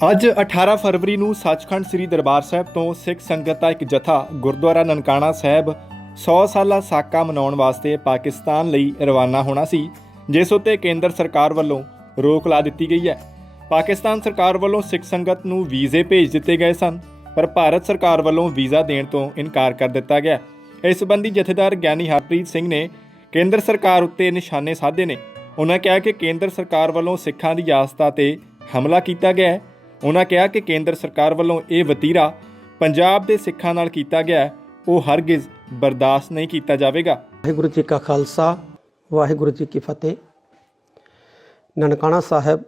ਅੱਜ 18 ਫਰਵਰੀ ਨੂੰ ਸੱਚਖੰਡ ਸ੍ਰੀ ਦਰਬਾਰ ਸਾਹਿਬ ਤੋਂ ਸਿੱਖ ਸੰਗਤ ਦਾ ਇੱਕ ਜਥਾ ਗੁਰਦੁਆਰਾ ਨਨਕਾਣਾ ਸਾਹਿਬ 100 ਸਾਲਾ ਸਾਕਾ ਮਨਾਉਣ ਵਾਸਤੇ ਪਾਕਿਸਤਾਨ ਲਈ ਰਵਾਨਾ ਹੋਣਾ ਸੀ, ਜਿਸ ਉੱਤੇ ਕੇਂਦਰ ਸਰਕਾਰ ਵੱਲੋਂ ਰੋਕ ਲਾ ਦਿੱਤੀ ਗਈ ਹੈ। ਪਾਕਿਸਤਾਨ ਸਰਕਾਰ ਵੱਲੋਂ ਸਿੱਖ ਸੰਗਤ ਨੂੰ ਵੀਜ਼ੇ ਭੇਜ ਦਿੱਤੇ ਗਏ ਸਨ, ਪਰ ਭਾਰਤ ਸਰਕਾਰ ਵੱਲੋਂ ਵੀਜ਼ਾ ਦੇਣ ਤੋਂ ਇਨਕਾਰ ਕਰ ਦਿੱਤਾ ਗਿਆ। ਇਸ ਸੰਬੰਧੀ ਜਥੇਦਾਰ ਗਿਆਨੀ ਹਰਪ੍ਰੀਤ ਸਿੰਘ ਨੇ ਕੇਂਦਰ ਸਰਕਾਰ ਉੱਤੇ ਨਿਸ਼ਾਨੇ ਸਾਧੇ ਨੇ। ਉਹਨਾਂ ਕਿਹਾ ਕਿ ਕੇਂਦਰ ਸਰਕਾਰ ਵੱਲੋਂ ਸਿੱਖਾਂ ਦੀ ਆਸਥਾ ਤੇ ਹਮਲਾ ਕੀਤਾ ਗਿਆ ਹੈ। ਉਹਨਾਂ ਕਿਹਾ ਕਿ ਕੇਂਦਰ ਸਰਕਾਰ ਵੱਲੋਂ ਇਹ ਵਤੀਰਾ ਪੰਜਾਬ ਦੇ ਸਿੱਖਾਂ ਨਾਲ ਕੀਤਾ ਗਿਆ ਹੈ, ਉਹ ਹਰਗਿਜ਼ ਬਰਦਾਸ਼ਤ ਨਹੀਂ ਕੀਤਾ ਜਾਵੇਗਾ। ਵਾਹਿਗੁਰੂ ਜੀ ਕਾ ਖਾਲਸਾ, ਵਾਹਿਗੁਰੂ ਜੀ ਕੀ ਫਤਿਹ। ਨਨਕਾਣਾ ਸਾਹਿਬ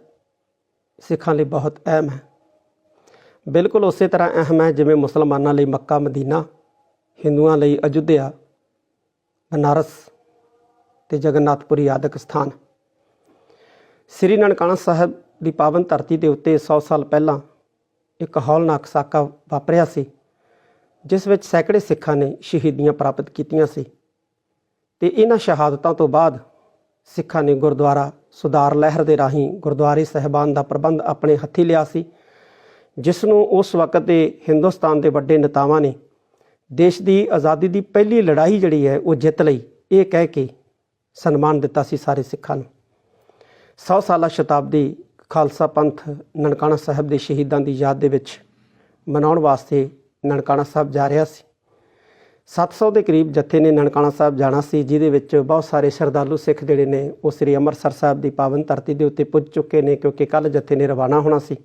ਸਿੱਖਾਂ ਲਈ ਬਹੁਤ ਅਹਿਮ ਹੈ। ਬਿਲਕੁਲ ਉਸੇ ਤਰ੍ਹਾਂ ਅਹਿਮ ਹੈ ਜਿਵੇਂ ਮੁਸਲਮਾਨਾਂ ਲਈ ਮੱਕਾ ਮਦੀਨਾ, ਹਿੰਦੂਆਂ ਲਈ ਅਯੁੱਧਿਆ, ਬਨਾਰਸ ਤੇ ਜਗਨਨਾਥਪੁਰੀ ਆਦਿਕ ਸਥਾਨ। ਸ੍ਰੀ ਨਨਕਾਣਾ ਸਾਹਿਬ ਦੀ ਪਾਵਨ ਧਰਤੀ ਦੇ ਉੱਤੇ 100 ਸਾਲ ਪਹਿਲਾਂ ਇੱਕ ਹੌਲਨਾਕ ਸਾਕਾ ਵਾਪਰਿਆ ਸੀ, ਜਿਸ ਵਿੱਚ ਸੈਂਕੜੇ ਸਿੱਖਾਂ ਨੇ ਸ਼ਹੀਦੀਆਂ ਪ੍ਰਾਪਤ ਕੀਤੀਆਂ ਸੀ। ਤੇ ਇਹਨਾਂ ਸ਼ਹਾਦਤਾਂ ਤੋਂ ਬਾਅਦ ਸਿੱਖਾਂ ਨੇ ਗੁਰਦੁਆਰਾ ਸੁਧਾਰ ਲਹਿਰ ਦੇ ਰਾਹੀਂ ਗੁਰਦੁਆਰੇ ਸਾਹਿਬਾਨ ਦਾ ਪ੍ਰਬੰਧ ਆਪਣੇ ਹੱਥੀਂ ਲਿਆ ਸੀ, ਜਿਸ ਨੂੰ ਉਸ ਵਕਤ ਦੇ ਹਿੰਦੁਸਤਾਨ ਦੇ ਵੱਡੇ ਨੇਤਾਵਾਂ ਨੇ ਦੇਸ਼ ਦੀ ਆਜ਼ਾਦੀ ਦੀ ਪਹਿਲੀ ਲੜਾਈ ਜਿਹੜੀ ਹੈ ਉਹ ਜਿੱਤ ਲਈ, ਇਹ ਕਹਿ ਕੇ ਸਨਮਾਨ ਦਿੱਤਾ ਸੀ ਸਾਰੇ ਸਿੱਖਾਂ ਨੂੰ। 100 ਸਾਲਾ ਸ਼ਤਾਬਦੀ ਖਾਲਸਾ ਪੰਥ ਨਨਕਾਣਾ ਸਾਹਿਬ ਦੇ ਸ਼ਹੀਦਾਂ ਦੀ ਯਾਦ ਦੇ ਵਿੱਚ ਮਨਾਉਣ ਵਾਸਤੇ ਨਨਕਾਣਾ ਸਾਹਿਬ ਜਾ ਰਿਹਾ ਸੀ। 700 ਦੇ ਕਰੀਬ ਜੱਥੇ ਨੇ ਨਨਕਾਣਾ ਸਾਹਿਬ ਜਾਣਾ ਸੀ, ਜਿਹਦੇ ਵਿੱਚ ਬਹੁਤ ਸਾਰੇ ਸ਼ਰਧਾਲੂ ਸਿੱਖ ਜਿਹੜੇ ਨੇ ਉਹ ਸ੍ਰੀ ਅੰਮ੍ਰਿਤਸਰ ਸਾਹਿਬ ਦੀ ਪਾਵਨ ਧਰਤੀ ਦੇ ਉੱਤੇ ਪੁੱਜ ਚੁੱਕੇ ਨੇ, ਕਿਉਂਕਿ ਕੱਲ੍ਹ ਜੱਥੇ ਨੇ ਰਵਾਨਾ ਹੋਣਾ ਸੀ।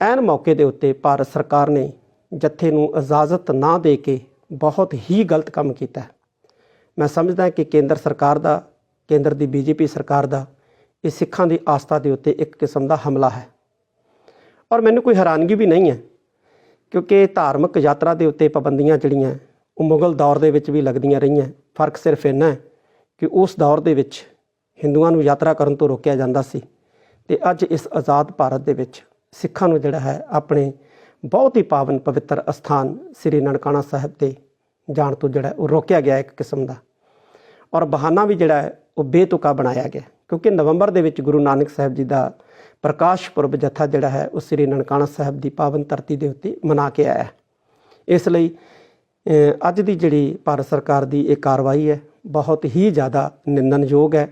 ਐਨ ਮੌਕੇ ਦੇ ਉੱਤੇ ਭਾਰਤ ਸਰਕਾਰ ਨੇ ਜੱਥੇ ਨੂੰ ਇਜਾਜ਼ਤ ਨਾ ਦੇ ਕੇ ਬਹੁਤ ਹੀ ਗਲਤ ਕੰਮ ਕੀਤਾ। ਮੈਂ ਸਮਝਦਾ ਕਿ ਕੇਂਦਰ ਸਰਕਾਰ ਦਾ, ਕੇਂਦਰ ਦੀ BJP ਸਰਕਾਰ ਦਾ ਇਹ ਸਿੱਖਾਂ ਦੀ ਆਸਥਾ ਦੇ ਉੱਤੇ ਇੱਕ ਕਿਸਮ ਦਾ ਹਮਲਾ ਹੈ। ਔਰ ਮੈਨੂੰ ਕੋਈ ਹੈਰਾਨਗੀ ਵੀ ਨਹੀਂ ਹੈ, ਕਿਉਂਕਿ ਧਾਰਮਿਕ ਯਾਤਰਾ ਦੇ ਉੱਤੇ ਪਾਬੰਦੀਆਂ ਜਿਹੜੀਆਂ ਉਹ ਮੁਗਲ ਦੌਰ ਦੇ ਵਿੱਚ ਵੀ ਲੱਗਦੀਆਂ ਰਹੀਆਂ। ਫਰਕ ਸਿਰਫ ਇੰਨਾ ਹੈ ਕਿ ਉਸ ਦੌਰ ਦੇ ਵਿੱਚ ਹਿੰਦੂਆਂ ਨੂੰ ਯਾਤਰਾ ਕਰਨ ਤੋਂ ਰੋਕਿਆ ਜਾਂਦਾ ਸੀ, ਤੇ ਅੱਜ ਇਸ ਆਜ਼ਾਦ ਭਾਰਤ ਦੇ ਵਿੱਚ ਸਿੱਖਾਂ ਨੂੰ ਜਿਹੜਾ ਹੈ ਆਪਣੇ ਬਹੁਤ ਹੀ ਪਾਵਨ ਪਵਿੱਤਰ ਅਸਥਾਨ ਸ੍ਰੀ ਨਨਕਾਣਾ ਸਾਹਿਬ 'ਤੇ ਜਾਣ ਤੋਂ ਜਿਹੜਾ ਉਹ ਰੋਕਿਆ ਗਿਆ ਇੱਕ ਕਿਸਮ ਦਾ। ਔਰ ਬਹਾਨਾ ਵੀ ਜਿਹੜਾ ਹੈ ਉਹ ਬੇਤੁਕਾ ਬਣਾਇਆ ਗਿਆ, ਕਿਉਂਕਿ ਨਵੰਬਰ ਦੇ ਵਿੱਚ ਗੁਰੂ ਨਾਨਕ ਸਾਹਿਬ ਜੀ ਦਾ ਪ੍ਰਕਾਸ਼ ਪੁਰਬ ਜਥਾ ਜਿਹੜਾ ਹੈ ਉਹ ਸ੍ਰੀ ਨਨਕਾਣਾ ਸਾਹਿਬ ਦੀ ਪਾਵਨ ਧਰਤੀ ਦੇ ਉੱਤੇ ਮਨਾ ਕੇ ਆਇਆ। ਇਸ ਲਈ ਅੱਜ ਦੀ ਜਿਹੜੀ ਭਾਰਤ ਸਰਕਾਰ ਦੀ ਇਹ ਕਾਰਵਾਈ ਹੈ ਬਹੁਤ ਹੀ ਜ਼ਿਆਦਾ ਨਿੰਦਣਯੋਗ ਹੈ।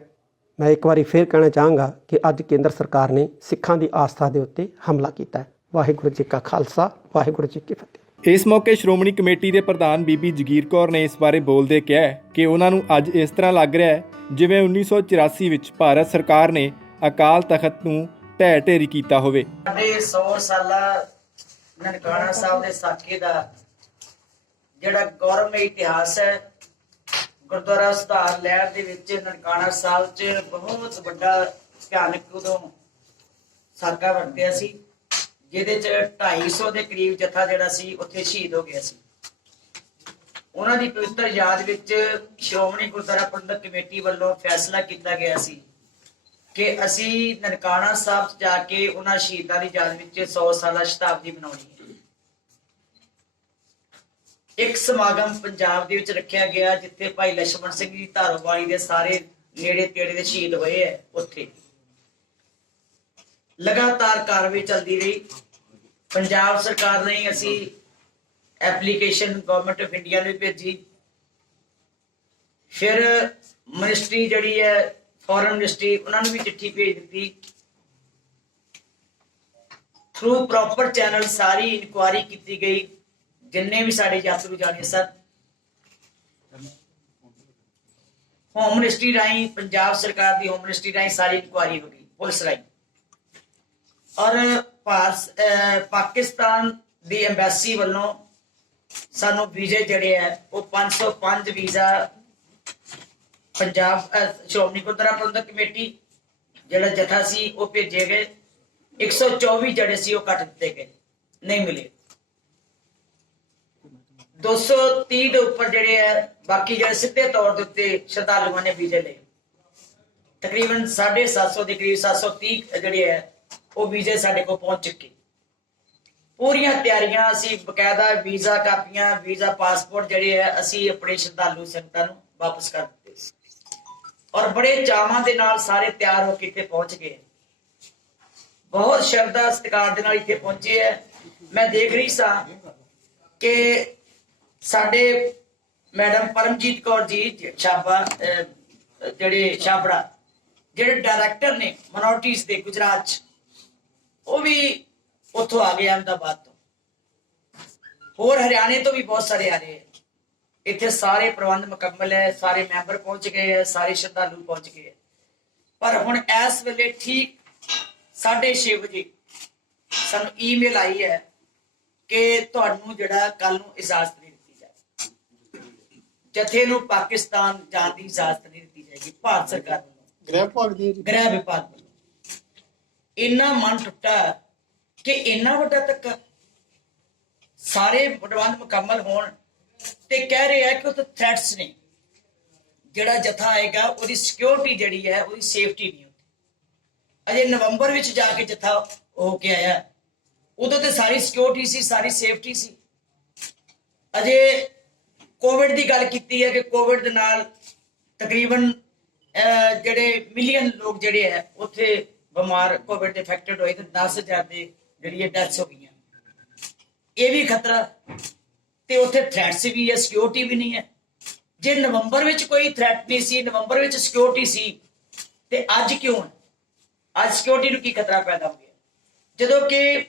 ਮੈਂ ਇੱਕ ਵਾਰੀ ਫੇਰ ਕਹਿਣਾ ਚਾਹਾਂਗਾ ਕਿ ਅੱਜ ਕੇਂਦਰ ਸਰਕਾਰ ਨੇ ਸਿੱਖਾਂ ਦੀ ਆਸਥਾ ਦੇ ਉੱਤੇ ਹਮਲਾ ਕੀਤਾ ਹੈ। ਵਾਹਿਗੁਰੂ ਜੀ ਕਾ ਖਾਲਸਾ, ਵਾਹਿਗੁਰੂ ਜੀ ਕੀ ਫਤਿਹ। ਇਸ ਮੌਕੇ ਸ਼੍ਰੋਮਣੀ ਕਮੇਟੀ ਦੇ ਪ੍ਰਧਾਨ ਬੀਬੀ ਜਗੀਰ ਕੌਰ ਨੇ ਇਸ ਬਾਰੇ ਬੋਲਦੇ ਕਿਹਾ ਕਿ ਉਹਨਾਂ ਨੂੰ ਅੱਜ ਇਸ ਤਰ੍ਹਾਂ ਲੱਗ ਰਿਹਾ ਹੈ ਜਿਵੇਂ 1984 ਵਿੱਚ ਭਾਰਤ ਸਰਕਾਰ ਨੇ ਅਕਾਲ ਤਖਤ ਨੂੰ ਢਹਿ ਢੇਰੀ ਕੀਤਾ ਹੋਵੇ। ਸਾਡੇ 100 ਸਾਲਾ ਨਨਕਾਣਾ ਸਾਹਿਬ ਦੇ ਸਾਕੇ ਦਾ ਜਿਹੜਾ ਗੌਰਵਮਈ ਇਤਿਹਾਸ ਹੈ, ਗੁਰਦੁਆਰਾ ਸੁਧਾਰ ਲਹਿਰ ਦੇ ਵਿੱਚ ਨਨਕਾਣਾ ਸਾਹਿਬ 'ਚ ਬਹੁਤ ਵੱਡਾ ਭਿਆਨਕ ਉਦੋਂ ਸਾਕਾ ਵਰਤਿਆ ਸੀ, ਜਿਹਦੇ 'ਚ 250 ਦੇ ਕਰੀਬ ਜਥਾ ਜਿਹੜਾ ਸੀ ਉੱਥੇ ਸ਼ਹੀਦ ਹੋ ਗਿਆ ਸੀ। ਉਹਨਾਂ ਦੀ ਪਵਿੱਤਰ ਯਾਦ ਵਿੱਚ ਸ਼੍ਰੋਮਣੀ ਗੁਰਦੁਆਰਾ ਪ੍ਰਬੰਧਕ ਕਮੇਟੀ ਵੱਲੋਂ ਫੈਸਲਾ ਕੀਤਾ ਗਿਆ ਸੀ ਕਿ ਅਸੀਂ ਨਨਕਾਣਾ ਸਾਹਿਬ 'ਚ ਜਾ ਕੇ ਉਹਨਾਂ ਸ਼ਹੀਦਾਂ ਦੀ ਯਾਦ ਵਿੱਚ 100 ਸਾਲਾ ਸ਼ਤਾਬਦੀ ਮਨਾਉਣੀ ਹੈ। ਇੱਕ ਸਮਾਗਮ ਪੰਜਾਬ ਦੇ ਵਿੱਚ ਰੱਖਿਆ ਗਿਆ ਜਿੱਥੇ ਭਾਈ ਲਛਮਣ ਸਿੰਘ ਜੀ ਧਾਰੋਵਾਲੀ ਦੇ ਸਾਰੇ ਨੇੜੇ ਤੇੜੇ ਦੇ ਸ਼ਹੀਦ ਹੋਏ ਹੈ। ਉੱਥੇ ਲਗਾਤਾਰ ਕਾਰਵਾਈ ਚੱਲਦੀ ਰਹੀ। ਪੰਜਾਬ ਸਰਕਾਰ ਨੇ ਅਸੀਂ ਐਪਲੀਕੇਸ਼ਨ ਗਵਰਨਮੈਂਟ ਆਫ ਇੰਡੀਆ ਨੂੰ ਭੇਜੀ, ਫਿਰ ਮਿਨਿਸਟਰੀ ਜਿਹੜੀ ਹੈ ਫੋਰਨ ਮਿਨਿਸਟਰੀ ਉਹਨਾਂ ਨੂੰ ਵੀ ਚਿੱਠੀ ਭੇਜ ਦਿੱਤੀ। ਥਰੂ ਪ੍ਰੋਪਰ ਚੈਨਲ ਸਾਰੀ ਇਨਕੁਆਇਰੀ ਕੀਤੀ ਗਈ। ਜਿੰਨੇ ਵੀ ਸਾਡੇ ਯਾਤਰੂ ਜਾਣੇ ਸਨ, ਹੋਮ ਮਿਨਿਸਟਰੀ ਰਾਹੀਂ, ਪੰਜਾਬ ਸਰਕਾਰ ਦੀ ਹੋਮ ਮਿਨਿਸਟਰੀ ਰਾਹੀਂ ਸਾਰੀ ਇਨਕੁਆਇਰੀ ਹੋ ਗਈ, ਪੁਲਿਸ ਰਾਹੀਂ। ਔਰ ਪਾਕਿਸਤਾਨ ਦੀ ਐਮਬੈਸੀ ਵੱਲੋਂ ਸਾਨੂੰ ਵੀਜ਼ੇ ਜਿਹੜੇ ਹੈ ਉਹ 505 ਵੀਜ਼ਾ ਪੰਜਾਬ ਸ਼੍ਰੋਮਣੀ ਗੁਰਦੁਆਰਾ ਪ੍ਰਬੰਧਕ ਕਮੇਟੀ ਜਿਹੜਾ ਜਥਾ ਸੀ ਉਹ ਭੇਜੇ ਗਏ। 124 ਜਿਹੜੇ ਸੀ ਉਹ ਕੱਟ ਦਿੱਤੇ ਗਏ, ਨਹੀਂ ਮਿਲੇ। 230 ਦੇ ਉੱਪਰ ਜਿਹੜੇ ਹੈ ਬਾਕੀ ਜਿਹੜੇ ਸਿੱਧੇ ਤੌਰ ਦੇ ਉੱਤੇ ਸ਼ਰਧਾਲੂਆਂ ਨੇ ਵੀਜ਼ੇ ਲਏ। ਤਕਰੀਬਨ 750 ਦੇ ਕਰੀਬ 730 ਜਿਹੜੇ ਹੈ ਉਹ ਵੀਜ਼ੇ ਸਾਡੇ ਕੋਲ ਪਹੁੰਚ ਚੁੱਕੇ। ਪੂਰੀਆਂ ਤਿਆਰੀਆਂ, ਅਸੀਂ ਬਕਾਇਦਾ ਵੀਜ਼ਾ ਕਾਪੀਆਂ, ਵੀਜ਼ਾ ਪਾਸਪੋਰਟ ਜਿਹੜੇ ਹੈ ਅਸੀਂ ਆਪਣੇ ਸ਼ਰਧਾਲੂ ਸੰਗਤਾਂ ਨੂੰ ਵਾਪਸ ਕਰ ਦਿੱਤੇ ਔਰ ਬੜੇ ਚਾਵਾਂ ਦੇ ਨਾਲ ਸਾਰੇ ਤਿਆਰ ਹੋ ਕੇ ਇੱਥੇ ਪਹੁੰਚ ਗਏ। ਬਹੁਤ ਸ਼ਰਧਾ ਸਤਿਕਾਰ ਦੇ ਨਾਲ ਇੱਥੇ ਪਹੁੰਚੇ ਹੈ। ਮੈਂ ਦੇਖ ਰਹੀ ਸਾਂ ਕਿ ਸਾਡੇ ਮੈਡਮ ਪਰਮਜੀਤ ਕੌਰ ਜੀ ਛਾਬਾ ਛਾਬੜਾ ਜਿਹੜੇ ਡਾਇਰੈਕਟਰ ਨੇ ਮਿਨੋਰਟੀਜ਼ ਦੇ ਗੁਜਰਾਤ 'ਚ, ਉਹ ਵੀ ਉੱਥੋਂ ਆ ਗਏ ਅਹਿਮਦਾਬਾਦ ਤੋਂ। ਹੋਰ ਹਰਿਆਣੇ ਤੋਂ ਵੀ ਬਹੁਤ ਸਾਰੇ ਆ ਰਹੇ ਹੈ। ਇੱਥੇ ਸਾਰੇ ਪ੍ਰਬੰਧ ਮੁਕੰਮਲ ਹੈ, ਸਾਰੇ ਮੈਂਬਰ ਪਹੁੰਚ ਗਏ ਹੈ, ਸਾਰੇ ਸ਼ਰਧਾਲੂ ਪਹੁੰਚ ਗਏ ਹੈ। ਪਰ ਹੁਣ ਇਸ ਵੇਲੇ ਠੀਕ 6:30 ਵਜੇ ਸਾਨੂੰ ਈਮੇਲ ਆਈ ਹੈ ਕਿ ਤੁਹਾਨੂੰ ਜਿਹੜਾ ਕੱਲ ਨੂੰ ਇਜਾਜ਼ਤ ਨਹੀਂ ਦਿੱਤੀ ਜਾਏ, ਜਥੇ ਨੂੰ ਪਾਕਿਸਤਾਨ ਜਾਣ ਦੀ ਇਜਾਜ਼ਤ ਨਹੀਂ ਦਿੱਤੀ ਜਾਏਗੀ ਭਾਰਤ ਸਰਕਾਰ ਵੱਲੋਂ, ਗ੍ਰਹਿ ਵਿਭਾਗ ਵੱਲੋਂ। ਇੰਨਾ ਮਨ ਟੁੱਟਾ ਕਿ ਇੰਨਾ ਵੱਡਾ ਧੱਕਾ, ਸਾਰੇ ਪ੍ਰਬੰਧ ਮੁਕੰਮਲ ਹੋਣ ਤੇ ਕਹਿ ਰਹੇ ਆ ਕਿ ਉਹ ਥ੍ਰੈਟਸ ਨੇ, ਜਿਹੜਾ ਜਥਾ ਆਏਗਾ ਉਹਦੀ ਸਿਕਿਉਰਿਟੀ ਜਿਹੜੀ ਹੈ, ਉਹਦੀ ਸੇਫਟੀ ਨਹੀਂ ਹੁੰਦੀ। ਅਜੇ ਨਵੰਬਰ ਵਿੱਚ ਜਾ ਕੇ ਜਥਾ ਹੋ ਕੇ ਆਇਆ, ਉਦੋਂ ਤੇ ਸਾਰੀ ਸਿਕਿਉਰਿਟੀ ਸੀ, ਸਾਰੀ ਸੇਫਟੀ ਸੀ। ਅਜੇ ਕੋਵਿਡ ਦੀ ਗੱਲ ਕੀਤੀ ਹੈ ਕਿ ਕੋਵਿਡ ਦੇ ਨਾਲ ਤਕਰੀਬਨ ਜਿਹੜੇ ਮਿਲੀਅਨ ਲੋਕ ਜਿਹੜੇ ਹੈ ਉੱਥੇ ਬਿਮਾਰ ਕੋਵਿਡ ਦੇ ਇਫੈਕਟਡ ਹੋਏ ਤੇ 10,000 ਦੇ ਜਿਹੜੀ ਡੈਥਸ ਹੋ ਗਈਆਂ। ਇਹ ਵੀ ਖਤਰਾ, ਤੇ ਉੱਥੇ ਥ੍ਰੈਟਸ ਵੀ ਹੈ, ਸਿਕਿਉਰਿਟੀ ਵੀ ਨਹੀਂ ਹੈ। ਜੇ ਨਵੰਬਰ ਵਿੱਚ ਕੋਈ ਥ੍ਰੈਟ ਨਹੀਂ ਸੀ, ਨਵੰਬਰ ਵਿੱਚ ਸਿਕਿਉਰਿਟੀ ਸੀ, ਤੇ ਅੱਜ ਕਿਉਂ ਹੈ? ਅੱਜ ਸਿਕਿਉਰਿਟੀ ਨੂੰ ਕੀ ਖਤਰਾ ਪੈਦਾ ਹੋ ਗਿਆ? ਜਦੋਂ ਕਿ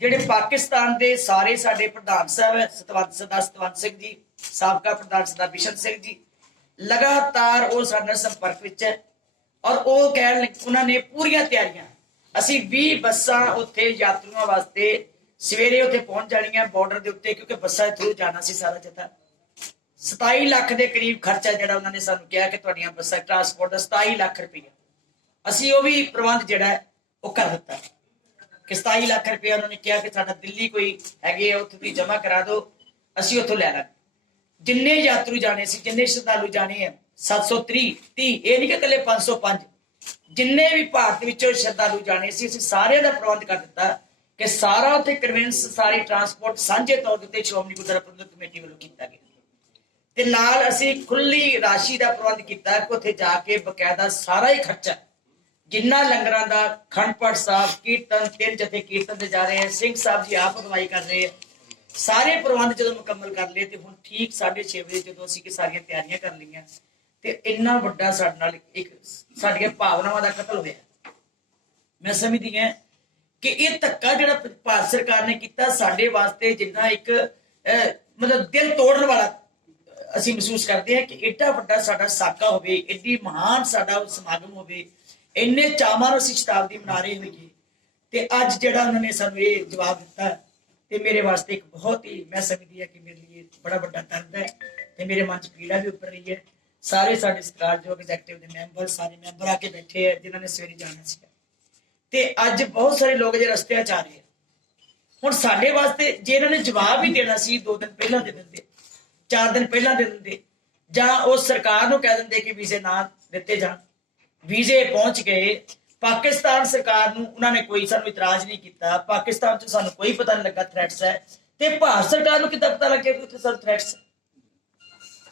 ਜਿਹੜੇ ਪਾਕਿਸਤਾਨ ਦੇ ਸਾਰੇ ਸਾਡੇ ਪ੍ਰਧਾਨ ਸਾਹਿਬ ਹੈ, ਸਰਦਾਰ ਸਤਵੰਤ ਸਿੰਘ ਜੀ, ਸਾਬਕਾ ਪ੍ਰਧਾਨ ਸਰਦਾਰ ਬਿਸ਼ਨ ਸਿੰਘ ਜੀ, ਲਗਾਤਾਰ ਉਹ ਸਾਡੇ ਨਾਲ ਸੰਪਰਕ ਵਿੱਚ ਹੈ। ਔਰ ਉਹ ਕਹਿਣ ਉਹਨਾਂ ਨੇ ਪੂਰੀਆਂ ਤਿਆਰੀਆਂ, ਅਸੀਂ 20 ਬੱਸਾਂ ਉੱਥੇ ਯਾਤਰੂਆਂ ਵਾਸਤੇ ਸਵੇਰੇ ਉੱਥੇ ਪਹੁੰਚ ਜਾਣੀਆਂ ਬਾਰਡਰ ਦੇ ਉੱਤੇ, ਕਿਉਂਕਿ ਬੱਸਾਂ ਦੇ ਥਰੂ ਜਾਣਾ ਸੀ ਸਾਰਾ ਜਥਾ। 27 ਲੱਖ ਦੇ ਕਰੀਬ ਖਰਚਾ ਜਿਹੜਾ ਉਹਨਾਂ ਨੇ ਸਾਨੂੰ ਕਿਹਾ ਕਿ ਤੁਹਾਡੀਆਂ ਬੱਸਾਂ ਟਰਾਂਸਪੋਰਟ ਦਾ 27 ਲੱਖ ਰੁਪਈਆ, ਅਸੀਂ ਉਹ ਵੀ ਪ੍ਰਬੰਧ ਜਿਹੜਾ ਉਹ ਕਰ ਦਿੱਤਾ ਕਿ 27 ਲੱਖ ਰੁਪਇਆ ਉਹਨਾਂ ਨੇ ਕਿਹਾ ਕਿ ਸਾਡਾ ਦਿੱਲੀ ਕੋਈ ਹੈਗੇ ਉੱਥੇ ਵੀ ਜਮ੍ਹਾਂ ਕਰਾ ਦਿਓ, ਅਸੀਂ ਉੱਥੋਂ ਲੈ ਲਾਂਗੇ। ਜਿੰਨੇ ਯਾਤਰੂ ਜਾਣੇ ਸੀ, ਜਿੰਨੇ ਸ਼ਰਧਾਲੂ ਜਾਣੇ ਆ 730, ਇਹ ਨਹੀਂ ਕਿ ਇਕੱਲੇ 505, ਜਿੰਨੇ ਵੀ ਭਾਰਤ ਵਿੱਚੋਂ ਸ਼ਰਧਾਲੂ ਜਾਣੇ ਸੀ, ਅਸੀਂ ਸਾਰਿਆਂ ਦਾ ਪ੍ਰਬੰਧ ਕਰ ਦਿੱਤਾ ਕਿ ਸਾਰਾ ਉੱਥੇ ਕਨਵੈਂਸ, ਸਾਰੀ ਟਰਾਂਸਪੋਰਟ ਸਾਂਝੇ ਤੌਰ ਤੇ ਸ਼੍ਰੋਮਣੀ ਗੁਰਦੁਆਰਾ ਪ੍ਰਬੰਧਕ ਕਮੇਟੀ ਵੱਲੋਂ ਕੀਤਾ ਗਿਆ। ਤੇ ਨਾਲ ਅਸੀਂ ਖੁੱਲੀ ਰਾਸ਼ੀ ਦਾ ਪ੍ਰਬੰਧ ਕੀਤਾ ਕਿ ਉੱਥੇ ਜਾ ਕੇ ਬਕਾਇਦਾ ਸਾਰਾ ਹੀ ਖਰਚਾ, ਜਿੰਨਾ ਲੰਗਰਾਂ ਦਾ, ਅਖੰਡ ਪਾਠ ਸਾਹਿਬ, ਕੀਰਤਨ, 3 ਜਥੇ ਕੀਰਤਨ ਤੇ ਜਾ ਰਹੇ ਹੈ, ਸਿੰਘ ਸਾਹਿਬ ਜੀ ਆਪ ਅਗਵਾਈ ਕਰ ਰਹੇ ਹੈ, ਸਾਰੇ ਪ੍ਰਬੰਧ ਜਦੋਂ ਮੁਕੰਮਲ ਕਰ ਲਏ ਤੇ ਹੁਣ ਠੀਕ 6:30 ਵਜੇ ਜਦੋਂ ਅਸੀਂ ਕਿ ਸਾਰੀਆਂ ਤਿਆਰੀਆਂ ਕਰ ਲਈਆਂ ਤੇ ਇੰਨਾ ਵੱਡਾ ਸਾਡੇ ਨਾਲ ਇੱਕ ਸਾਡੀਆਂ ਭਾਵਨਾਵਾਂ ਦਾ ਕਤਲ ਹੋਇਆ। ਮੈਂ ਸਮਝਦੀ ਹਾਂ ਕਿ ਇਹ ਧੱਕਾ ਜਿਹੜਾ ਭਾਰਤ ਸਰਕਾਰ ਨੇ ਕੀਤਾ ਸਾਡੇ ਵਾਸਤੇ ਜਿੰਨਾ ਇੱਕ ਮਤਲਬ ਦਿਲ ਤੋੜਨ ਵਾਲਾ ਅਸੀਂ ਮਹਿਸੂਸ ਕਰਦੇ ਹਾਂ ਕਿ ਏਡਾ ਵੱਡਾ ਸਾਡਾ ਸਾਕਾ ਹੋਵੇ, ਏਡੀ ਮਹਾਨ ਸਾਡਾ ਸਮਾਗਮ ਹੋਵੇ, ਇੰਨੇ ਚਾਵਾਂ ਨਾਲ ਅਸੀਂ ਸ਼ਤਾਬਦੀ ਮਨਾ ਰਹੇ ਹੋਈਏ, ਤੇ ਅੱਜ ਜਿਹੜਾ ਉਹਨਾਂ ਨੇ ਸਾਨੂੰ ਇਹ ਜਵਾਬ ਦਿੱਤਾ ਤੇ ਮੇਰੇ ਵਾਸਤੇ ਇੱਕ ਬਹੁਤ ਹੀ, ਮੈਂ ਸਮਝਦੀ ਹਾਂ ਕਿ ਮੇਰੇ ਲਈ ਬੜਾ ਵੱਡਾ ਦਰਦ ਹੈ ਤੇ ਮੇਰੇ ਮਨ 'ਚ ਪੀੜਾ ਵੀ ਉੱਪਰ ਰਹੀ ਹੈ। ਸਾਰੇ ਸਾਡੇ ਸਤਿਕਾਰਯੋਗ ਐਗਜ਼ੈਕਟਿਵ ਦੇ ਮੈਂਬਰ, ਸਾਰੇ ਮੈਂਬਰ ਆ ਕੇ ਬੈਠੇ ਹੈ ਜਿਨ੍ਹਾਂ ਨੇ ਸਵੇਰੇ ਜਾਣਾ ਸੀ, ਤੇ ਅੱਜ ਬਹੁਤ ਸਾਰੇ ਲੋਕ ਜੇ ਰਸਤਿਆਂ 'ਚ ਆ ਰਹੇ ਆ। ਹੁਣ ਸਾਡੇ ਵਾਸਤੇ ਜੇ ਇਹਨਾਂ ਨੇ ਜਵਾਬ ਵੀ ਦੇਣਾ ਸੀ 2 ਦਿਨ ਪਹਿਲਾਂ ਦੇ ਦਿੰਦੇ, 4 ਦਿਨ ਪਹਿਲਾਂ ਦੇ ਦਿੰਦੇ, ਜਾਂ ਉਹ ਸਰਕਾਰ ਨੂੰ ਕਹਿ ਦਿੰਦੇ ਕਿ ਵੀਜ਼ੇ ਨਾ ਦਿੱਤੇ ਜਾਣ। ਵੀਜ਼ੇ ਪਹੁੰਚ ਗਏ, ਪਾਕਿਸਤਾਨ ਸਰਕਾਰ ਨੂੰ ਉਹਨਾਂ ਨੇ ਕੋਈ ਸਾਨੂੰ ਇਤਰਾਜ਼ ਨਹੀਂ ਕੀਤਾ, ਪਾਕਿਸਤਾਨ 'ਚ ਸਾਨੂੰ ਕੋਈ ਪਤਾ ਨਹੀਂ ਲੱਗਾ ਥ੍ਰੈਟਸ ਹੈ, ਤੇ ਭਾਰਤ ਸਰਕਾਰ ਨੂੰ ਕਿੱਦਾਂ ਪਤਾ ਲੱਗਿਆ ਕਿ ਉੱਥੇ ਸਾਨੂੰ ਥ੍ਰੈਟਸ ਹੈ?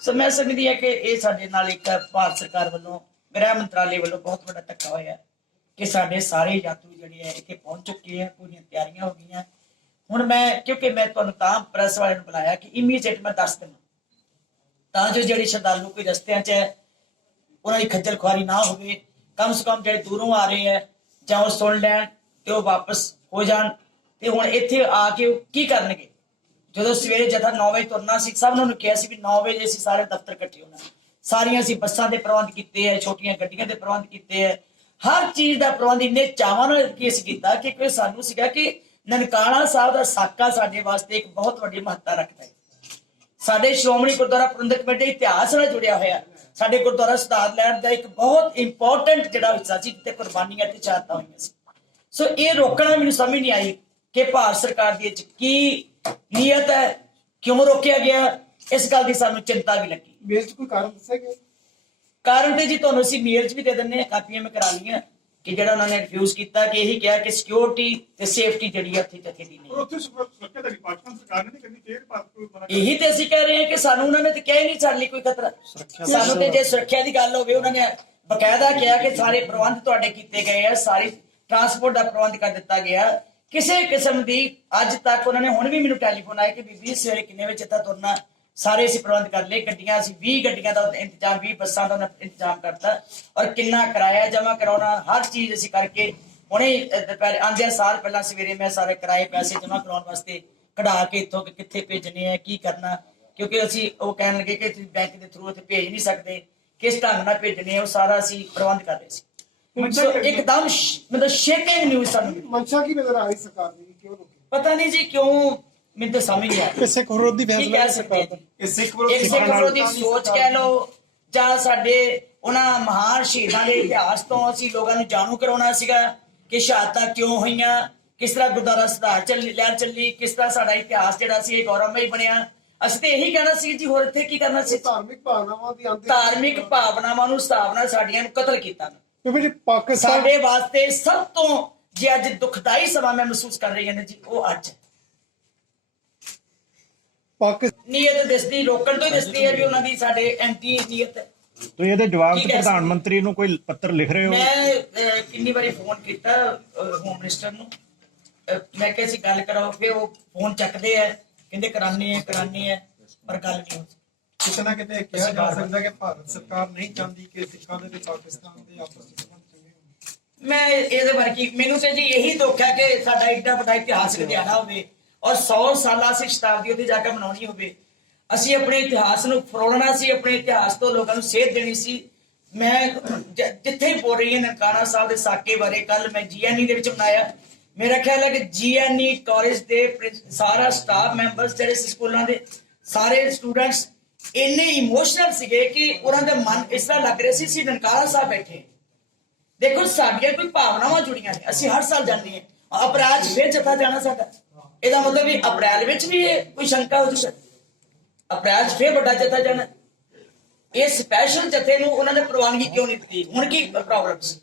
ਸੋ ਮੈਂ ਸਮਝਦੀ ਹਾਂ ਕਿ ਇਹ ਸਾਡੇ ਨਾਲ ਇੱਕ ਭਾਰਤ ਸਰਕਾਰ ਵੱਲੋਂ, ਗ੍ਰਹਿ ਮੰਤਰਾਲੇ ਵੱਲੋਂ ਬਹੁਤ ਵੱਡਾ ਧੱਕਾ ਹੋਇਆ ਕਿ ਸਾਡੇ ਸਾਰੇ ਯਾਤਰੂ ਜਿਹੜੇ ਹੈ ਇੱਥੇ ਪਹੁੰਚ ਚੁੱਕੇ ਹੈ, ਪੂਰੀਆਂ ਤਿਆਰੀਆਂ ਹੋ ਗਈਆਂ। ਹੁਣ ਮੈਂ, ਕਿਉਂਕਿ ਮੈਂ ਤੁਹਾਨੂੰ ਤਾਂ ਪ੍ਰੈਸ ਵਾਲਿਆਂ ਨੂੰ ਬੁਲਾਇਆ ਕਿ ਇਮੀਡੀਏਟ ਮੈਂ ਦੱਸ ਦਿੰਦਾ ਤਾਂ ਜੋ ਜਿਹੜੇ ਸ਼ਰਧਾਲੂ ਕੋਈ ਰਸਤਿਆਂ 'ਚ ਹੈ ਉਹਨਾਂ ਦੀ ਖੱਜਲ ਖੁਆਰੀ ਨਾ ਹੋਵੇ। ਕਮ ਸੇ ਕਮ ਜਿਹੜੇ ਦੂਰੋਂ ਆ ਰਹੇ ਹੈ ਜਾਂ ਉਹ ਸੁਣ ਲੈਣ ਤੇ ਉਹ ਵਾਪਸ ਹੋ ਜਾਣ। ਤੇ ਹੁਣ ਇੱਥੇ ਆ ਕੇ ਕੀ ਕਰਨਗੇ? ਜਦੋਂ ਸਵੇਰੇ ਜਥਾ 9 ਵਜੇ ਤੁਰਨਾ ਸੀ, ਸਭ ਨੂੰ ਕਿਹਾ ਸੀ ਵੀ 9 ਵਜੇ ਅਸੀਂ ਸਾਰੇ ਦਫ਼ਤਰ ਇਕੱਠੇ ਹੋਣਾ। ਸਾਰੀਆਂ ਅਸੀਂ ਬੱਸਾਂ ਦੇ ਪ੍ਰਬੰਧ ਕੀਤੇ ਹੈ, ਛੋਟੀਆਂ ਗੱਡੀਆਂ ਦੇ ਪ੍ਰਬੰਧ ਕੀਤੇ ਹੈ, ਹਰ ਚੀਜ਼ ਦਾ ਪ੍ਰਬੰਧ ਇੰਨੇ ਚਾਵਾਂ ਨਾਲ ਕੀ ਅਸੀਂ ਕੀਤਾ ਕਿ ਸਾਨੂੰ ਸੀਗਾ ਕਿ ਨਨਕਾਣਾ ਸਾਹਿਬ ਦਾ ਸਾਕਾ ਸਾਡੇ ਵਾਸਤੇ ਇੱਕ ਬਹੁਤ ਵੱਡੀ ਮਹੱਤਤਾ ਰੱਖਦਾ ਹੈ। ਸਾਡੇ ਸ਼੍ਰੋਮਣੀ ਗੁਰਦੁਆਰਾ ਪ੍ਰਬੰਧਕ ਕਮੇਟੀ ਇਤਿਹਾਸ ਨਾਲ ਜੁੜਿਆ ਹੋਇਆ ਸਾਡੇ ਗੁਰਦੁਆਰਾ ਸਤਾਰ ਲੈਣ ਦਾ ਇੱਕ ਬਹੁਤ ਇੰਪੋਰਟੈਂਟ ਜਿਹੜਾ ਹਿੱਸਾ ਸੀ ਜਿੱਥੇ ਕੁਰਬਾਨੀਆਂ ਤੇ ਸ਼ਹਾਦਤਾਂ ਹੋਈਆਂ ਸੀ। ਸੋ ਇਹ ਰੋਕਣਾ ਮੈਨੂੰ ਸਮਝ ਨਹੀਂ ਆਈ ਕਿ ਭਾਰਤ ਸਰਕਾਰ ਦੀ ਕੀ ਨੀਅਤ ਹੈ, ਕਿਉਂ ਰੋਕਿਆ ਗਿਆ, ਇਸ ਗੱਲ ਦੀ ਸਾਨੂੰ ਚਿੰਤਾ ਵੀ ਲੱਗੀ। ਮੇਲ 'ਚ ਕੋਈ ਕਾਰਨ ਦੱਸਿਆ ਗਿਆ? ਕਾਰਨ ਤੇ ਜੀ ਤੁਹਾਨੂੰ ਅਸੀਂ ਮੇਲ 'ਚ ਵੀ ਦੇ ਦਿੰਦੇ ਹਾਂ, ਕਾਪੀਆਂ ਮੈਂ ਕਰਾ ਲਈਆਂ ਕਿ ਜਿਹੜਾ ਉਹਨਾਂ ਨੇ ਰਿਫਿਊਜ਼ ਕੀਤਾ ਕਿ ਇਹੀ ਕਿਹਾ ਕਿ ਸਿਕਿਉਰਿਟੀ ਤੇ ਸੇਫਟੀ ਜਿਹੜੀ ਹੈ ਉੱਥੇ ਜਥੇ ਦੀ ਨਹੀਂ। ਉੱਥੇ ਸੁਰੱਖਿਆ ਦਾ ਪਾਕਿਸਤਾਨ ਸਰਕਾਰ ਨੇ ਕਹਿੰਦੀ ਕਿ ਇਹੀ ਤੇ ਅਸੀਂ ਕਹਿ ਰਹੇ ਹਾਂ ਕਿ ਸਾਨੂੰ ਉਹਨਾਂ ਨੇ ਤੇ ਕਿਹਾ ਹੀ ਨਹੀਂ ਸਾਡੇ ਲਈ ਕੋਈ ਖਤਰਾ। ਸਾਨੂੰ ਤੇ ਜੇ ਸੁਰੱਖਿਆ ਦੀ ਗੱਲ ਹੋਵੇ ਉਹਨਾਂ ਨੇ ਬਕਾਇਦਾ ਕਿਹਾ ਕਿ ਸਾਰੇ ਪ੍ਰਬੰਧ ਤੁਹਾਡੇ ਕੀਤੇ ਗਏ ਆ, ਸਾਰੀ ਟਰਾਂਸਪੋਰਟ ਦਾ ਪ੍ਰਬੰਧ ਕਰ ਦਿੱਤਾ ਗਿਆ। ਕਿਸੇ ਕਿਸਮ ਦੀ ਅੱਜ ਤੱਕ ਉਹਨਾਂ ਨੇ ਹੁਣ ਵੀ ਮੈਨੂੰ ਟੈਲੀਫੋਨ ਆਇਆ ਕਿ ਬੀਬੀ ਸਵੇਰੇ ਕਿੰਨੇ ਵਜੇ ਇੱਥੇ ਤੁਰਨਾ, ਸਾਰੇ ਅਸੀਂ ਪ੍ਰਬੰਧ ਕਰ ਲਏ। ਗੱਡੀਆਂ ਅਸੀਂ 20 ਗੱਡੀਆਂ ਦਾ ਇੰਤਜ਼ਾਮ, 20 ਬੱਸਾਂ ਦਾ ਇੰਤਜ਼ਾਮ ਕਰਤਾ ਔਰ ਕਿੰਨਾ ਕਿਰਾਇਆ ਜਮ੍ਹਾਂ ਕਰਾਉਣਾ, ਹਰ ਚੀਜ਼ ਅਸੀਂ ਕਰਕੇ ਹੁਣੇ ਦੁਪਹਿਰ ਆਉਂਦਿਆਂ ਸਾਰ ਪਹਿਲਾਂ ਸਵੇਰੇ ਮੈਂ ਸਾਰੇ ਕਿਰਾਏ ਪੈਸੇ ਜਮ੍ਹਾਂ ਕਰਾਉਣ ਵਾਸਤੇ ਕਢਾ ਕੇ ਇੱਥੋਂ ਕਿ ਕਿੱਥੇ ਭੇਜਣੇ ਆ, ਕੀ ਕਰਨਾ, ਕਿਉਂਕਿ ਅਸੀਂ ਉਹ ਕਹਿਣ ਲੱਗੇ ਕਿ ਤੁਸੀਂ ਬੈਂਕ ਦੇ ਥਰੂ ਇੱਥੇ ਭੇਜ ਨਹੀਂ ਸਕਦੇ, ਕਿਸ ਢੰਗ ਨਾਲ ਭੇਜਣੇ ਆ, ਉਹ ਸਾਰਾ ਅਸੀਂ ਪ੍ਰਬੰਧ ਕਰ ਰਹੇ ਸੀ। ਸੋ ਇੱਕਦਮ ਮਤਲਬ ਸ਼ੇਕਿੰਗ ਨਿਊਜ਼ ਸਾਨੂੰ ਮਿਲੀ। ਮਨਸ਼ਾ ਕੀ ਨਜ਼ਰ ਆ ਰਹੀ ਸਰਕਾਰ ਦੀ, ਕਿਉਂ ਰੁਕੀ? ਪਤਾ ਨਹੀਂ ਜੀ ਕਿਉਂ, ਮੈਨੂੰ ਤਾਂ ਸਮਝ ਨਹੀਂ ਆ ਰਹੀ। ਸਿੱਖ ਵਿਰੋਧੀ ਕੀ ਫੈਸਲਾ ਕਹਿ ਸਕਦੇ ਜੀ? ਇਹ ਸਿੱਖ ਇੱਕ ਸਿੱਖ ਵਿਰੋਧੀ ਸੋਚ ਕਹਿ ਲਓ ਜਾਂ ਸਾਡੇ ਉਹਨਾਂ ਮਹਾਨ ਸ਼ਹੀਦਾਂ ਦੇ ਇਤਿਹਾਸ ਤੋਂ ਅਸੀਂ ਲੋਕਾਂ ਨੂੰ ਜਾਣੂ ਕਰਾਉਣਾ ਸੀਗਾ ਕਿ ਸ਼ਹਾਦਤਾਂ ਕਿਉਂ ਹੋਈਆਂ, ਕਿਸ ਤਰ੍ਹਾਂ ਗੁਰਦੁਆਰਾ ਸੁਧਾਰ ਲਹਿਰ ਚੱਲੀ, ਕਿਸ ਤਰ੍ਹਾਂ ਸਾਡਾ ਇਤਿਹਾਸ ਜਿਹੜਾ ਸੀ ਇਹ ਗੌਰਵਮਈ ਬਣਿਆ। ਅਸੀਂ ਤੇ ਇਹੀ ਕਹਿਣਾ ਸੀ ਜੀ, ਹੋਰ ਇੱਥੇ ਕੀ ਕਰਨਾ ਸੀ? ਧਾਰਮਿਕ ਭਾਵਨਾਵਾਂ ਦੀ ਅੰਤ ਧਾਰਮਿਕ ਭਾਵਨਾਵਾਂ ਨੂੰ ਸਥਾਪਨਾ ਸਾਡੀਆਂ ਨੂੰ ਕਤਲ ਕੀਤਾ। ਕਿਉਂਕਿ ਜੀ ਪਾਕਿਸਤਾਨ ਸਾਡੇ ਵਾਸਤੇ ਸਭ ਤੋਂ ਜੇ ਅੱਜ ਦੁਖਦਾਈ ਸਮਾਂ ਮੈਂ ਮਹਿਸੂਸ ਕਰ ਰਹੀ ਹਾਂ ਜੀ, ਉਹ ਅੱਜ ਨੀਅਤ ਦਿਸਦੀ, ਰੋਕਣ ਤੋਂ ਹੀ ਦਿਸਦੀ ਹੈ ਵੀ ਉਹਨਾਂ ਦੀ ਸਾਡੇ ਐਂਟੀ ਨੀਅਤ ਹੈ। ਤੁਸੀਂ ਇਹਦੇ ਜਵਾਬ ਕੀ 'ਚ ਕਹਿ ਪ੍ਰਧਾਨ ਸਕਦੇ? ਮੰਤਰੀ ਨੂੰ ਕੋਈ ਪੱਤਰ ਲਿਖ ਰਹੇ ਹੋ? ਮੈਂ ਕਿੰਨੀ ਵਾਰੀ ਫੋਨ ਕੀਤਾ ਹੋਮ ਮਿਨਿਸਟਰ ਨੂੰ, ਮੈਂ ਕਿਹਾ ਸੀ ਗੱਲ ਕਰਾਓ, ਫਿਰ ਉਹ ਫੋਨ ਚੱਕਦੇ ਆ, ਕਹਿੰਦੇ ਕਰਾਨੇ ਆ ਪਰ ਗੱਲ ਨਹੀਂ ਹੁੰਦੀ। ਕਿਤੇ ਨਾ ਕਿਤੇ ਕਿਹਾ ਜਾ ਸਕਦਾ ਕਿ ਭਾਰਤ ਸਰਕਾਰ ਨਹੀਂ ਚਾਹੁੰਦੀ ਕਿ ਸਿੱਖਾਂ ਦੇ ਤੇ ਪਾਕਿਸਤਾਨ ਦੇ ਆਪਸ ਵਿੱਚ ਸੰਬੰਧ ਚੰਗੇ ਹੋਣ। ਮੈਂ ਇਹਦੇ ਬਾਰੇ ਕੀ, ਮੈਨੂੰ ਤੇ ਜੀ ਇਹੀ ਦੁੱਖ ਹੈ ਕਿ ਸਾਡਾ ਏਡਾ ਵੱਡਾ ਇਤਿਹਾਸਕ ਦਿਹਾੜਾ ਹੋਵੇ ਔਰ 100 ਸਾਲਾ ਸਿੱਖ ਸ਼ਤਾਬਦੀ ਉੱਤੇ ਜਾ ਕੇ ਮਨਾਉਣੀ ਹੋਵੇ। ਅਸੀਂ ਆਪਣੇ ਇਤਿਹਾਸ ਨੂੰ ਫਰੋਲਣਾ ਸੀ, ਆਪਣੇ ਇਤਿਹਾਸ ਤੋਂ ਲੋਕਾਂ ਨੂੰ ਸੇਧ ਦੇਣੀ ਸੀ। ਮੈਂ ਜਿੱਥੇ ਹੀ ਬੋਲ ਰਹੀ ਹਾਂ ਨਨਕਾਣਾ ਸਾਹਿਬ ਦੇ ਸਾਕੇ ਬਾਰੇ, ਕੱਲ ਮੈਂ ਜੀਐਨਈ ਦੇ ਵਿੱਚ ਮਨਾਇਆ। ਮੇਰਾ ਖਿਆਲ ਹੈ ਕਿ ਜੀਐਨਈ ਕਾਲਜ ਦੇ ਸਾਰਾ ਸਟਾਫ ਮੈਂਬਰਸ, ਜਿਹੜੇ ਸਕੂਲਾਂ ਦੇ ਸਾਰੇ ਸਟੂਡੈਂਟਸ ਇੰਨੇ ਇਮੋਸ਼ਨਲ ਸੀਗੇ ਕਿ ਉਹਨਾਂ ਦੇ ਮਨ ਇਸ ਤਰ੍ਹਾਂ ਲੱਗ ਰਿਹਾ ਸੀ ਅਸੀਂ ਨਨਕਾਣਾ ਸਾਹਿਬ ਬੈਠੇ। ਦੇਖੋ ਸਾਡੀਆਂ ਕੋਈ ਭਾਵਨਾਵਾਂ ਜੁੜੀਆਂ ਨੇ, ਅਸੀਂ ਹਰ ਸਾਲ ਜਾਂਦੇ ਹਾਂ। ਅਪ੍ਰੈਲ 'ਚ ਫਿਰ ਜਥਾ ਜਾਣਾ ਸਾਡਾ, ਇਹਦਾ ਮਤਲਬ ਵੀ ਅਪ੍ਰੈਲ ਵਿੱਚ ਵੀ ਕੋਈ ਸ਼ੰਕਾ ਹੋ ਜੂ, ਅਪ੍ਰੈਲ 'ਚ ਫਿਰ ਵੱਡਾ ਜਥਾ ਜਾਣਾ। ਇਹ ਸਪੈਸ਼ਲ ਜਥੇ ਨੂੰ ਉਹਨਾਂ ਨੇ ਪ੍ਰਵਾਨਗੀ ਕਿਉਂ ਨਹੀਂ ਦਿੱਤੀ? ਹੁਣ ਕੀ ਪ੍ਰੋਬਲਮ ਸੀ?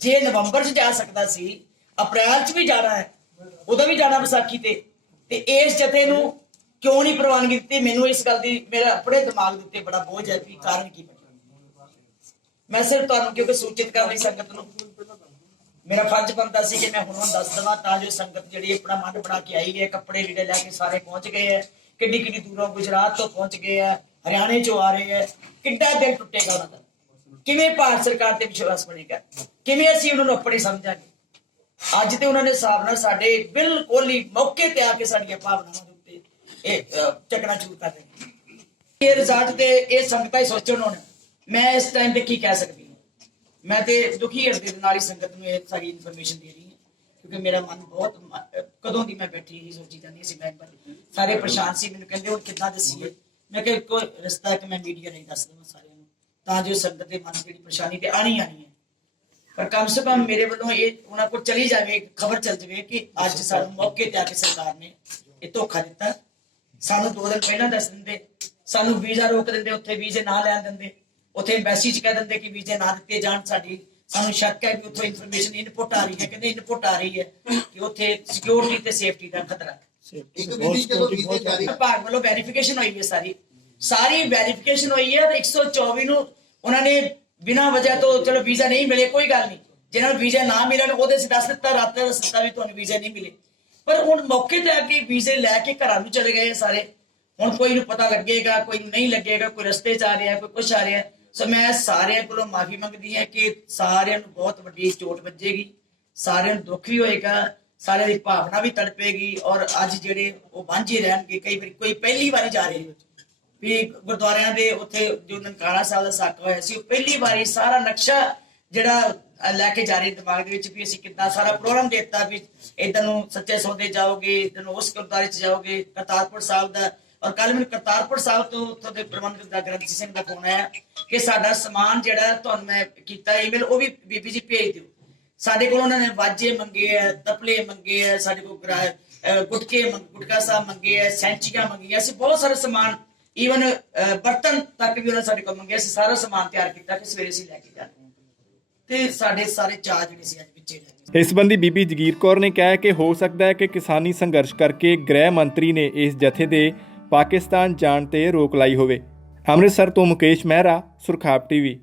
ਜੇ ਨਵੰਬਰ 'ਚ ਜਾ ਸਕਦਾ ਸੀ, ਅਪ੍ਰੈਲ 'ਚ ਵੀ ਜਾਣਾ ਹੈ, ਉਦੋਂ ਵੀ ਜਾਣਾ ਵਿਸਾਖੀ ਤੇ ਇਸ ਜਥੇ ਨੂੰ ਕਿਉਂ ਨਹੀਂ ਪ੍ਰਵਾਨਗੀ ਦਿੱਤੀ? ਮੈਨੂੰ ਇਸ ਗੱਲ ਦੀ, ਮੇਰਾ ਆਪਣੇ ਦਿਮਾਗ ਦੇ ਉੱਤੇ ਬੜਾ ਬੋਝ ਹੈ ਕਿ ਕਾਰਨ ਕੀ ਬਣਿਆ। ਮੈਂ ਸਿਰਫ ਤੁਹਾਨੂੰ ਕਿਉਂਕਿ ਸੂਚਿਤ ਕਰਨ ਲਈ ਸੰਗਤ ਨੂੰ ਮੇਰਾ ਫਰਜ਼ ਬਣਦਾ ਸੀ ਕਿ ਮੈਂ ਹੁਣ ਦੱਸ ਦੇਵਾਂ ਤਾਂ ਜੋ ਸੰਗਤ ਜਿਹੜੀ ਆਪਣਾ ਮਨ ਬਣਾ ਕੇ ਆਈ ਹੈ, ਕੱਪੜੇ ਲੀੜੇ ਲੈ ਕੇ ਸਾਰੇ ਪਹੁੰਚ ਗਏ ਹੈ, ਕਿੱਡੀ ਦੂਰੋਂ ਗੁਜਰਾਤ ਤੋਂ ਪਹੁੰਚ ਗਏ ਹੈ, ਹਰਿਆਣੇ ਚੋਂ ਆ ਰਹੇ ਹੈ, ਕਿੱਡਾ ਦਿਲ ਟੁੱਟੇਗਾ ਉਹਨਾਂ ਦਾ, ਕਿਵੇਂ ਭਾਰਤ ਸਰਕਾਰ ਤੇ ਵਿਸ਼ਵਾਸ ਬਣੇਗਾ, ਕਿਵੇਂ ਅਸੀਂ ਉਹਨਾਂ ਨੂੰ ਆਪਣੇ ਸਮਝਾਂਗੇ। ਅੱਜ ਤੇ ਉਹਨਾਂ ਨੇ ਹਿਸਾਬ ਨਾਲ ਸਾਡੇ ਬਿਲਕੁਲ ਹੀ ਮੌਕੇ ਤੇ ਆ ਕੇ ਸਾਡੀਆਂ ਭਾਵਨਾਵਾਂ ਦੇ ਉੱਤੇ ਇਹ ਚੱਕਣਾ ਸ਼ੁਰੂ ਕਰ ਰਹੇ। ਇਹ ਰਿਜ਼ਲਟ ਤੇ ਇਹ ਸੰਗਤਾਂ ਹੀ ਸੋਚਣ ਹੁਣ ਮੈਂ ਇਸ ਟਾਈਮ ਤੇ ਕੀ ਕਹਿ ਸਕਦੀ ਹਾਂ। ਮੈਂ ਤੇ ਦੁਖੀ ਹਿਰਦੇ ਦੇ ਨਾਲ ਹੀ ਸੰਗਤ ਨੂੰ ਇਹ ਸਾਰੀ ਇਨਫੋਰਮੇਸ਼ਨ ਦੇ ਰਹੀ ਹਾਂ, ਕਿਉਂਕਿ ਮੇਰਾ ਮਨ ਬਹੁਤ ਕਦੋਂ ਦੀ ਮੈਂ ਬੈਠੀ ਹੀ ਸੋਚੀ ਜਾਂਦੀ ਸੀ। ਮੈਂਬਰ ਸਾਰੇ ਪਰੇਸ਼ਾਨ ਸੀ, ਮੈਨੂੰ ਕਹਿੰਦੇ ਹੁਣ ਕਿੱਦਾਂ ਦੱਸੀਏ। ਮੈਂ ਕਿਹਾ ਇੱਕੋ ਰਸਤਾ ਹੈ ਕਿ ਮੈਂ ਮੀਡੀਆ ਨਹੀਂ ਦੱਸ ਦੇਵਾਂ ਸਾਰਿਆਂ ਨੂੰ, ਤਾਂ ਜੋ ਸੰਗਤ ਦੇ ਮਨ ਜਿਹੜੀ ਪਰੇਸ਼ਾਨੀ ਤੇ ਆਣੀ ਹੈ, ਪਰ ਕਮ ਸੇ ਕਮ ਮੇਰੇ ਵੱਲੋਂ ਇਹ ਉਹਨਾਂ ਕੋਲ ਚਲੀ ਜਾਵੇ, ਖਬਰ ਚੱਲ ਜਾਵੇ ਕਿ ਅੱਜ ਸਾਨੂੰ ਮੌਕੇ ਤੇ ਆ ਕੇ ਸਰਕਾਰ ਨੇ ਇਹ ਧੋਖਾ ਦਿੱਤਾ। ਸਾਨੂੰ 2 ਦਿਨ ਪਹਿਲਾਂ ਦੱਸ ਦਿੰਦੇ, ਸਾਨੂੰ ਵੀਜ਼ਾ ਰੋਕ ਦਿੰਦੇ, ਉੱਥੇ ਵੀਜ਼ੇ ਨਾ ਲੈਣ ਦਿੰਦੇ, ਉੱਥੇ ਐਮਬੈਸੀ 'ਚ ਕਹਿ ਦਿੰਦੇ ਕਿ ਵੀਜ਼ੇ ਨਾ ਦਿੱਤੇ ਜਾਣ। ਸਾਨੂੰ ਸ਼ੱਕ ਹੈ ਕਿ ਉੱਥੋਂ ਇਨਫੋਰਮੇਸ਼ਨ ਇਨਪੁਟ ਆ ਰਹੀ ਹੈ, ਕਹਿੰਦੇ ਇਨਪੁਟ ਆ ਰਹੀ ਹੈ ਕਿ ਉੱਥੇ ਸਿਕਿਉਰਿਟੀ ਤੇ ਸੇਫਟੀ ਦਾ ਖਤਰਾ। ਵਿਭਾਗ ਵੱਲੋਂ ਵੈਰੀਫਿਕੇਸ਼ਨ ਹੋਈ ਹੈ, ਸਾਰੀ ਵੈਰੀਫਿਕੇਸ਼ਨ ਹੋਈ ਹੈ ਤੇ 124 ਨੂੰ ਉਹਨਾਂ ਨੇ ਬਿਨਾਂ ਵਜ੍ਹਾ ਤੋਂ ਚਲੋ ਵੀਜ਼ਾ ਨਹੀਂ ਮਿਲੇ, ਕੋਈ ਗੱਲ ਨਹੀਂ, ਜਿਹਨਾਂ ਨੂੰ ਵੀਜ਼ਾ ਨਾ ਮਿਲਣ ਉਹਦੇ ਸੇ ਦੱਸ ਦਿੱਤਾ, ਰਾਤ ਦਾ ਦੱਸ ਦਿੱਤਾ ਵੀ ਤੁਹਾਨੂੰ ਵੀਜ਼ਾ ਨਹੀਂ ਮਿਲੇ। ਪਰ ਹੁਣ ਮੌਕੇ ਤੇ ਆ ਕੇ ਵੀਜ਼ੇ ਲੈ ਕੇ ਘਰਾਂ ਨੂੰ ਚਲੇ ਗਏ ਸਾਰੇ। ਹੁਣ ਕੋਈ ਨੂੰ ਪਤਾ ਲੱਗੇਗਾ, ਕੋਈ ਨੂੰ ਨਹੀਂ ਲੱਗੇਗਾ, ਕੋਈ ਰਸਤੇ 'ਚ ਆ ਰਿਹਾ, ਕੋਈ ਕੁਛ ਆ ਰਿਹਾ। ਸੋ ਮੈਂ ਸਾਰਿਆਂ ਕੋਲੋਂ ਮਾਫੀ ਮੰਗਦੀ ਹਾਂ ਕਿ ਸਾਰਿਆਂ ਨੂੰ ਬਹੁਤ ਵੱਡੀ ਚੋਟ ਵੱਜੇਗੀ, ਸਾਰਿਆਂ ਨੂੰ ਦੁੱਖ ਵੀ ਹੋਏਗਾ, ਸਾਰਿਆਂ ਦੀ ਭਾਵਨਾ ਵੀ ਤੜਪੇਗੀ। ਔਰ ਅੱਜ ਜਿਹੜੇ ਉਹ ਵਾਂਝੇ ਰਹਿਣਗੇ, ਕਈ ਵਾਰੀ ਕੋਈ ਪਹਿਲੀ ਵਾਰੀ ਜਾ ਰਹੇ ਵੀ ਗੁਰਦੁਆਰਿਆਂ ਦੇ ਉੱਥੇ ਜੋ ਨਨਕਾਣਾ ਸਾਹਿਬ ਦਾ ਸਾਕਾ ਹੋਇਆ ਸੀ, ਉਹ ਪਹਿਲੀ ਵਾਰੀ ਸਾਰਾ ਨਕਸ਼ਾ ਜਿਹੜਾ ਲੈ ਕੇ ਜਾ ਰਹੇ ਦਿਮਾਗ ਦੇ ਵਿੱਚ ਵੀ ਅਸੀਂ ਕਿੱਦਾਂ ਸਾਰਾ ਪ੍ਰੋਗਰਾਮ ਦਿੱਤਾ ਵੀ ਇੱਧਰ ਨੂੰ ਸੱਚੇ ਸੌਦੇ ਜਾਓਗੇ, ਇੱਧਰ ਨੂੰ ਉਸ ਗੁਰਦੁਆਰੇ 'ਚ ਜਾਓਗੇ, ਕਰਤਾਰਪੁਰ ਸਾਹਿਬ ਦਾ। ਔਰ ਕੱਲ ਮੈਨੂੰ ਕਰਤਾਰਪੁਰ ਸਾਹਿਬ ਤੋਂ ਉੱਥੋਂ ਦੇ ਪ੍ਰਬੰਧਕ ਦਾ ਗ੍ਰੰਥੀ ਸਿੰਘ ਦਾ ਫੋਨ ਆਇਆ ਕਿ ਸਾਡਾ ਸਮਾਨ ਜਿਹੜਾ ਤੁਹਾਨੂੰ ਮੈਂ ਕੀਤਾ ਈਮੇਲ, ਉਹ ਵੀ ਬੀਬੀ ਜੀ ਭੇਜ ਦਿਓ। ਸਾਡੇ ਕੋਲ ਉਹਨਾਂ ਨੇ ਵਾਜੇ ਮੰਗੇ ਹੈ, ਤਪਲੇ ਮੰਗੇ ਹੈ, ਸਾਡੇ ਕੋਲ ਗੁਟਕਾ ਸਾਹਿਬ ਮੰਗੇ ਹੈ, ਸੈਂਚੀਆਂ ਮੰਗੀਆਂ, ਅਸੀਂ ਬਹੁਤ ਸਾਰੇ ਸਮਾਨ, ਈਵਨ ਬਰਤਨ ਤੱਕ ਵੀ ਉਹਨਾਂ ਸਾਡੇ ਕੋਲ ਮੰਗੇ। ਅਸੀਂ ਸਾਰਾ ਸਮਾਨ ਤਿਆਰ ਕੀਤਾ ਕਿ ਸਵੇਰੇ ਅਸੀਂ ਲੈ ਕੇ ਜਾਣਾ, ਤੇ ਸਾਡੇ ਸਾਰੇ ਚਾਹ ਜਿਹੜੇ ਸੀ ਅੱਜ ਵਿੱਚੇ ਰਹੇ। ਇਸ ਸੰਬੰਧੀ ਬੀਬੀ ਜਗੀਰ ਕੌਰ ਨੇ ਕਿਹਾ ਕਿ ਹੋ ਸਕਦਾ ਹੈ ਕਿ ਕਿਸਾਨੀ ਸੰਘਰਸ਼ ਕਰਕੇ ਗ੍ਰਹਿ ਮੰਤਰੀ ਨੇ ਇਸ ਜਥੇ ਦੇ ਪਾਕਿਸਤਾਨ ਜਾਣ ਤੇ ਰੋਕ ਲਾਈ ਹੋਵੇ। ਅੰਮ੍ਰਿਤਸਰ ਤੋਂ ਮੁਕੇਸ਼ ਮਹਿਰਾ, ਸੁਰਖਾਬ ਟੀਵੀ।